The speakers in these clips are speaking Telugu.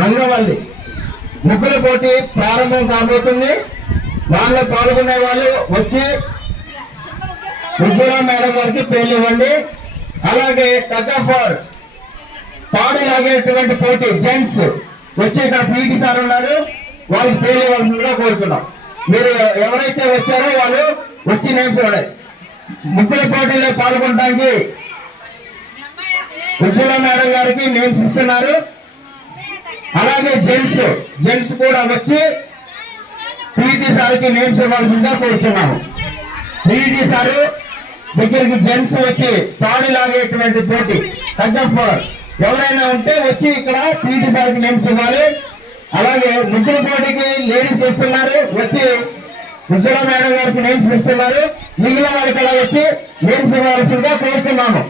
రంగవల్లి ముగ్గుల పోటీ ప్రారంభం కాబోతుంది. దానిలో పాల్గొనే వాళ్ళు వచ్చి విజయరామ్ మేడం గారికి పేర్లు ఇవ్వండి. అలాగే తగ్గఫర్ తాడు లాగేటువంటి పోటీ జెంట్స్ వచ్చి ఇక్కడ పీటీ సార్ ఉన్నారు, వాళ్ళకి పేర్లు ఇవ్వాల్సిందిగా కోరుతున్నాం. మీరు ఎవరైతే వచ్చారో వాళ్ళు వచ్చి నేమ్స్ ఇవ్వండి. ముగ్గుల పోటీలో పాల్గొనడానికి విజయరామ్ మేడం గారికి నేమ్స్ ఇస్తున్నారు. అలాగే జెంట్స్ కూడా వచ్చి పీటీ సార్కి నేమ్స్ ఇవ్వాల్సిందిగా కోరుతున్నాము. పీటీ సారు దగ్గరికి జెంట్స్ వచ్చి తాడు లాగేటువంటి పోటీ తగ్గఫర్ ఎవరైనా ఉంటే వచ్చి ఇక్కడ పీటీ సార్కి నేమ్స్ ఇవ్వాలి. అలాగే ముగ్గుల పోటీకి లేడీస్ వస్తున్నారు, వచ్చి విజయరామ్ మేడం గారికి నేమ్స్ ఇస్తున్నారు. మిగిలిన వాళ్ళకి అలా వచ్చి నేమ్స్ ఇవ్వాల్సిందిగా కోరుతున్నాము.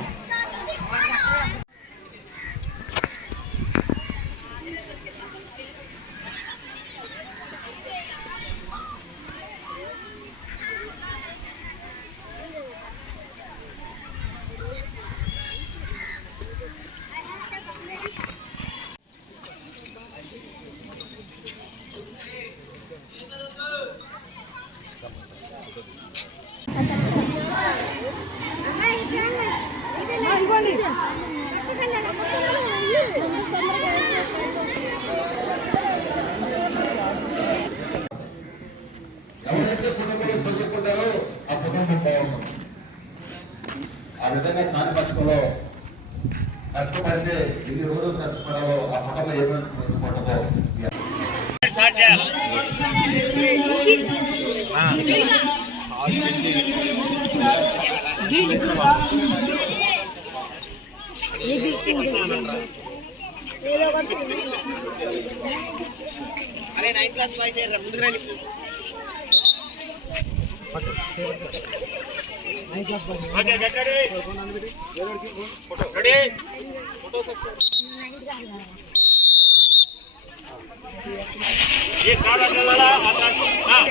ఎవరైతే కుటుంబంలో పంచుకుంటారో ఆ కుటుంబం బాగుంటుంది. ఆ విధంగా కానిపక్షంలో కష్టపడితే ఎన్ని రోజులు కష్టపడాలో ఆ కుటుంబం ఏమైనా పంచుకుంటుందో अरे 9th क्लास बॉयज है ముందుకు రండి okay get ready photo ready photo section ये काला चला हां